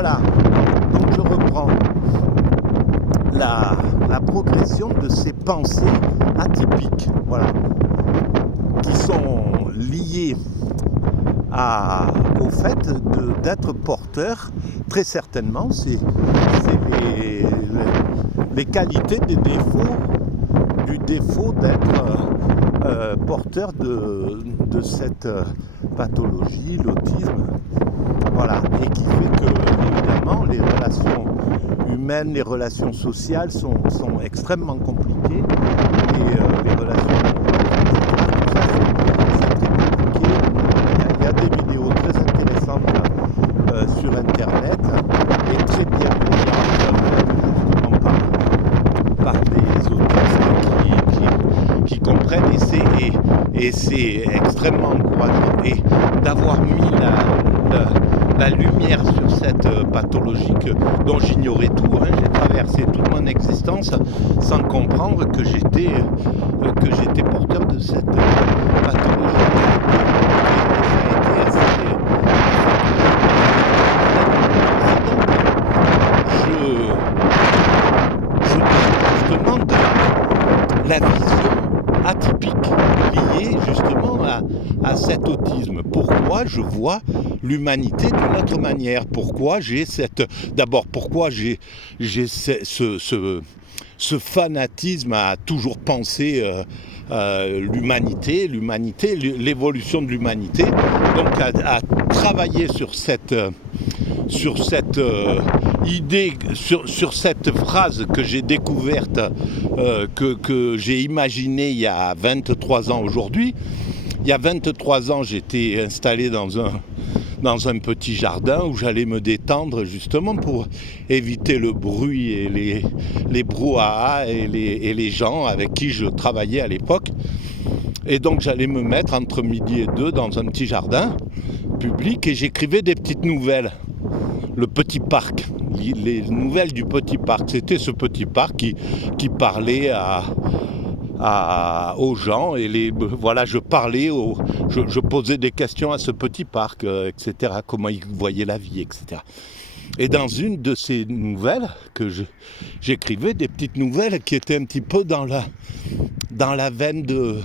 Voilà, donc je reprends la progression de ces pensées atypiques, voilà, qui sont liées au fait d'être porteur, très certainement, c'est les qualités des défauts, du défaut d'être porteur de cette pathologie, l'autisme, voilà, et qui fait que, évidemment, les relations humaines, les relations sociales sont extrêmement compliquées, et les relations, tout ça, c'est très compliqué. Il y a des vidéos très intéressantes sur Internet, et très bienveillantes, justement par des autistes qui comprennent, et c'est extrêmement encourageant. Et d'avoir mis la lumière sur cette pathologie dont j'ignorais tout, j'ai traversé toute mon existence sans comprendre que j'étais porteur de cette pathologie. Et ça a été assez... Je demande la vision atypique liée justement à cet autisme. Pourquoi je vois l'humanité d'une autre manière? Pourquoi j'ai ce fanatisme à toujours penser l'humanité, l'évolution de l'humanité, donc à travailler sur cette idée, sur cette phrase que j'ai découverte, que j'ai imaginée il y a 23 ans aujourd'hui. Il y a 23 ans, j'étais installé dans un petit jardin où j'allais me détendre justement pour éviter le bruit et les brouhahas et les gens avec qui je travaillais à l'époque. Et donc j'allais me mettre entre midi et 2 dans un petit jardin public et j'écrivais des petites nouvelles. Le petit parc, les nouvelles du petit parc. C'était ce petit parc qui parlait aux gens, et voilà, je parlais, je posais des questions à ce petit parc, etc. Comment ils voyaient la vie, etc. Et dans une de ces nouvelles que j'écrivais, des petites nouvelles qui étaient un petit peu dans la veine de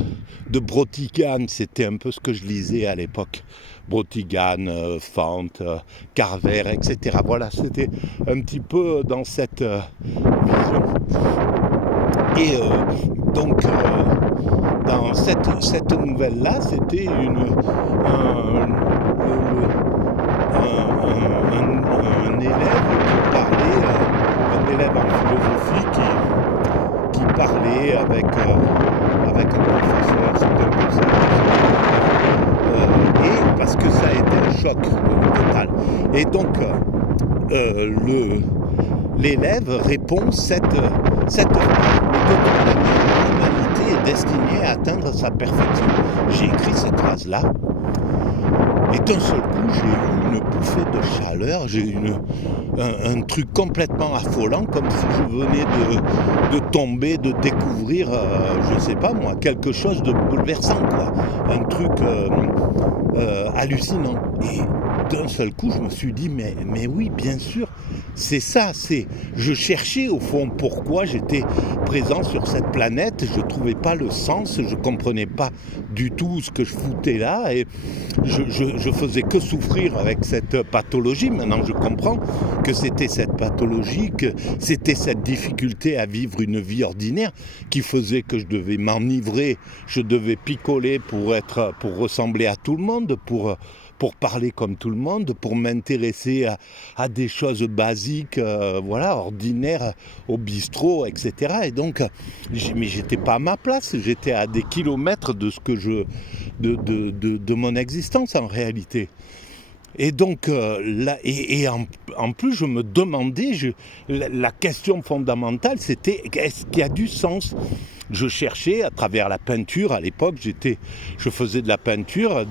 Brotigan, c'était un peu ce que je lisais à l'époque. Brotigan, Fante, Carver, etc. Voilà, c'était un petit peu dans cette vision. Et donc, dans cette nouvelle-là, c'était un élève qui parlait, un élève en philosophie qui parlait avec un professeur, c'était un peu ça. Et parce que ça a été un choc total. Et donc, l'élève répond cette l'humanité est destinée à atteindre sa perfection. J'ai écrit cette phrase-là, et d'un seul coup, j'ai eu une bouffée de chaleur, j'ai eu un truc complètement affolant, comme si je venais de tomber, de découvrir, je sais pas moi, quelque chose de bouleversant, quoi. Un truc hallucinant. Et d'un seul coup, je me suis dit, mais oui, bien sûr, c'est ça, je cherchais au fond pourquoi j'étais présent sur cette planète, je trouvais pas le sens, je comprenais pas du tout ce que je foutais là, et je faisais que souffrir avec cette pathologie. Maintenant je comprends que c'était cette pathologie, que c'était cette difficulté à vivre une vie ordinaire qui faisait que je devais m'enivrer, je devais picoler pour ressembler à tout le monde, pour parler comme tout le monde, pour m'intéresser à des choses basiques, ordinaires, au bistrot, etc. Et donc, mais j'étais pas à ma place, j'étais à des kilomètres de ce que de mon existence en réalité. Et donc, en plus, je me demandais, la question fondamentale, c'était est-ce qu'il y a du sens ? Je cherchais à travers la peinture, à l'époque, je faisais de la peinture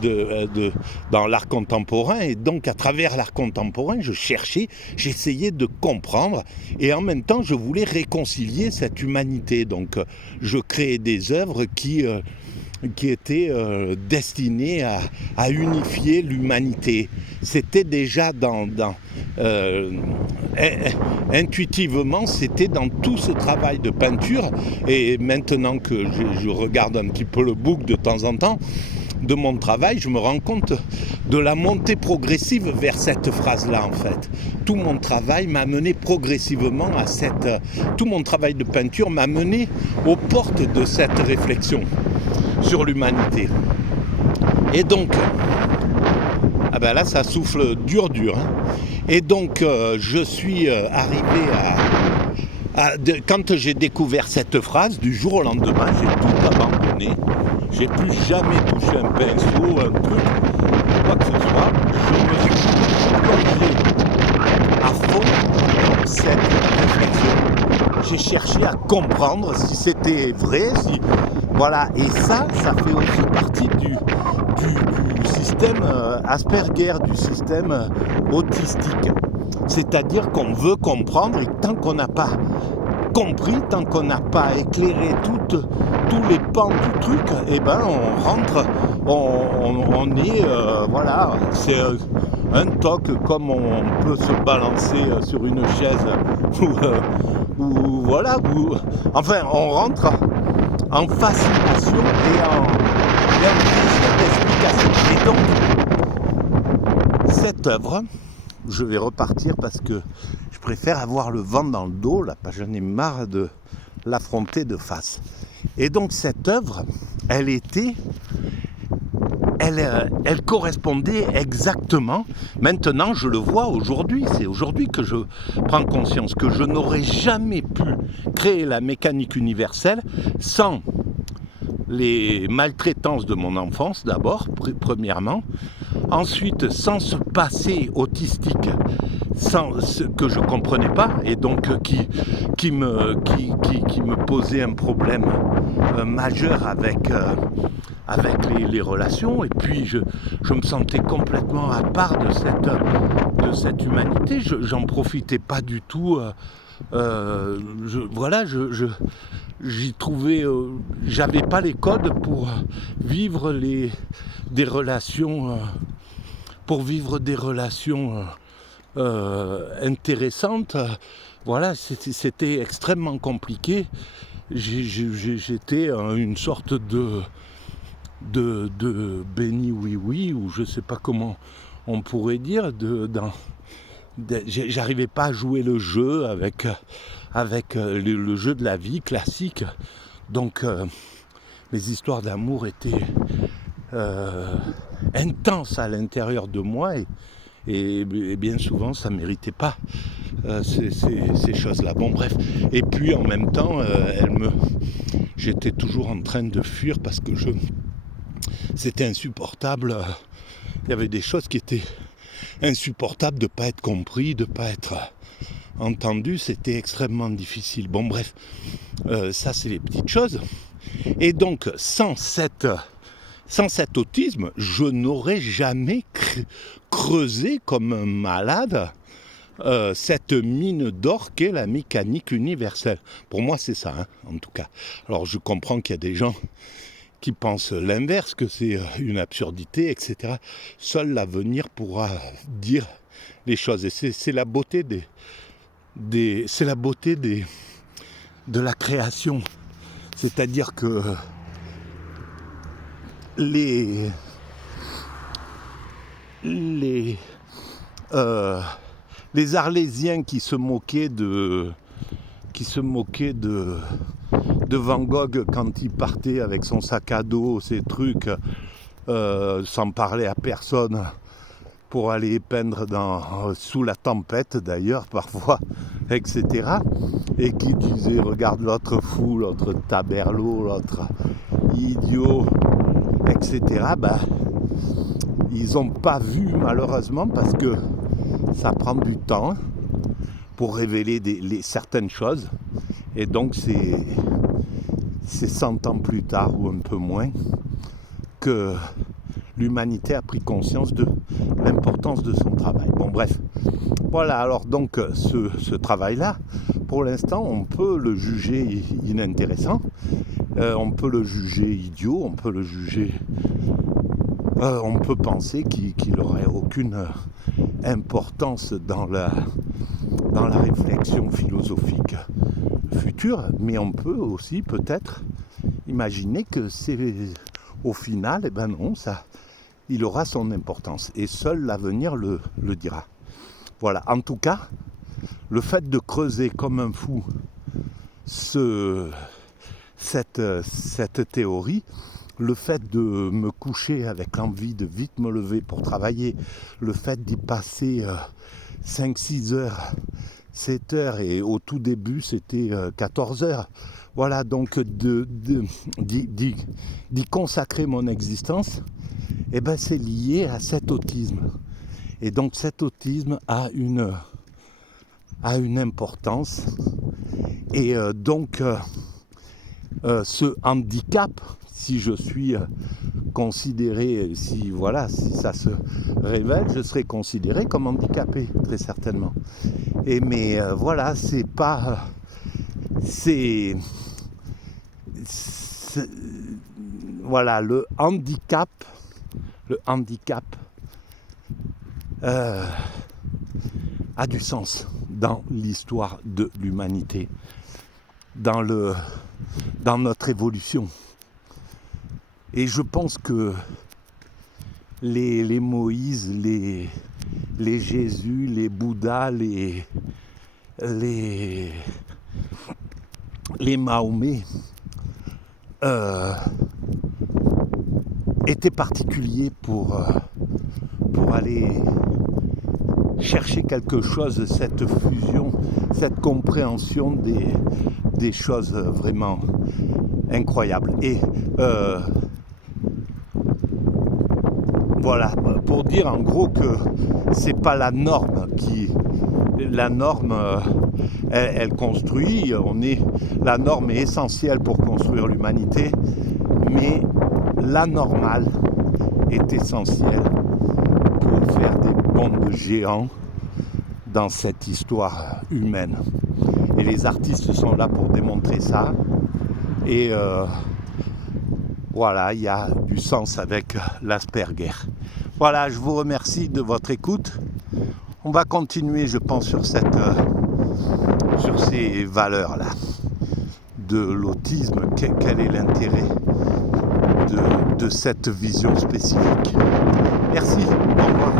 dans l'art contemporain, et donc à travers l'art contemporain, j'essayais de comprendre, et en même temps, je voulais réconcilier cette humanité. Donc, je créais des œuvres qui qui était destiné à unifier l'humanité. C'était déjà intuitivement, c'était dans tout ce travail de peinture, et maintenant que je regarde un petit peu le book de temps en temps, de mon travail, je me rends compte de la montée progressive vers cette phrase-là, en fait. Tout mon travail m'a mené progressivement à tout mon travail de peinture m'a mené aux portes de cette réflexion sur l'humanité. Et donc, là, ça souffle dur, hein. Et donc, je suis arrivé quand j'ai découvert cette phrase, du jour au lendemain, j'ai tout abandonné. J'ai plus jamais touché un pinceau, un truc, quoi que ce soit. Je me suis plongé à fond dans cette réflexion. J'ai cherché à comprendre si c'était vrai, voilà. Et ça fait aussi partie du système Asperger, du système autistique. C'est-à-dire qu'on veut comprendre, et tant qu'on n'a pas compris, tant qu'on n'a pas éclairé tous les pans du truc, on rentre, on est, voilà, c'est un toc, comme on peut se balancer sur une chaise, enfin, on rentre en fascination et en désir d'explication. Et donc, cette œuvre, je vais repartir parce que je préfère avoir le vent dans le dos, là, parce que j'en ai marre de l'affronter de face. Et donc cette œuvre, elle correspondait exactement, maintenant je le vois aujourd'hui, c'est aujourd'hui que je prends conscience que je n'aurais jamais pu créer la mécanique universelle sans les maltraitances de mon enfance d'abord, premièrement, ensuite sans ce passé autistique que je ne comprenais pas et donc qui me posait un problème majeur avec les relations, et puis je me sentais complètement à part de cette humanité, j'en profitais pas du tout, j'y trouvais, j'avais pas les codes pour vivre des relations intéressantes. Voilà, c'était extrêmement compliqué. J'étais une sorte de béni oui, ou je sais pas comment on pourrait dire, j'arrivais pas à jouer le jeu avec le jeu de la vie classique. Donc mes histoires d'amour étaient intenses à l'intérieur de moi, et bien souvent ça méritait pas ces choses-là. Bon, bref. Et puis en même temps, j'étais toujours en train de fuir parce que c'était insupportable. Il y avait des choses qui étaient insupportables, de ne pas être compris, de ne pas être entendu. C'était extrêmement difficile. Bon, bref. Ça, c'est les petites choses. Et donc, sans cet autisme, je n'aurais jamais creusé comme un malade cette mine d'or qu'est la mécanique universelle. Pour moi, c'est ça, hein, en tout cas. Alors, je comprends qu'il y a des gens qui pensent l'inverse, que c'est une absurdité, etc. Seul l'avenir pourra dire les choses. Et c'est la beauté de la création. C'est-à-dire que les Arlésiens qui se moquaient de Van Gogh quand il partait avec son sac à dos, ses trucs, sans parler à personne, pour aller peindre sous la tempête d'ailleurs parfois, etc. Et qui disait regarde l'autre fou, l'autre taberlot, l'autre idiot, etc. Ils n'ont pas vu malheureusement, parce que ça prend du temps pour révéler certaines choses, et donc c'est 100 ans plus tard ou un peu moins que l'humanité a pris conscience de l'importance de son travail. Bon, bref, voilà. Alors donc ce travail-là, pour l'instant, on peut le juger inintéressant, On peut le juger idiot, on peut le juger... on peut penser qu'il n'aurait aucune importance dans la réflexion philosophique future, mais on peut aussi peut-être imaginer que c'est au final, non, il aura son importance et seul l'avenir le dira. Voilà, en tout cas, le fait de creuser comme un fou cette théorie, le fait de me coucher avec l'envie de vite me lever pour travailler, le fait d'y passer 5-6 heures, 7 heures, et au tout début c'était 14 heures, voilà, donc d'y consacrer mon existence, c'est lié à cet autisme. Et donc cet autisme a une importance, et ce handicap, si je suis considéré, si ça se révèle, je serai considéré comme handicapé, très certainement. Mais c'est pas... Voilà, le handicap a du sens dans l'histoire de l'humanité, dans notre évolution. Et je pense que les Moïse, les Jésus, les Bouddha, les Mahomet étaient particuliers pour aller chercher quelque chose, cette fusion, cette compréhension des choses vraiment incroyables. Et voilà, pour dire en gros que c'est pas la norme elle construit, la norme est essentielle pour construire l'humanité, mais la normale est essentielle pour faire des bonds de géants dans cette histoire humaine. Et les artistes sont là pour démontrer ça. Et il y a du sens avec l'Asperger. Voilà, je vous remercie de votre écoute. On va continuer, je pense, sur ces valeurs-là de l'autisme. Quel est l'intérêt de cette vision spécifique? Merci, au revoir.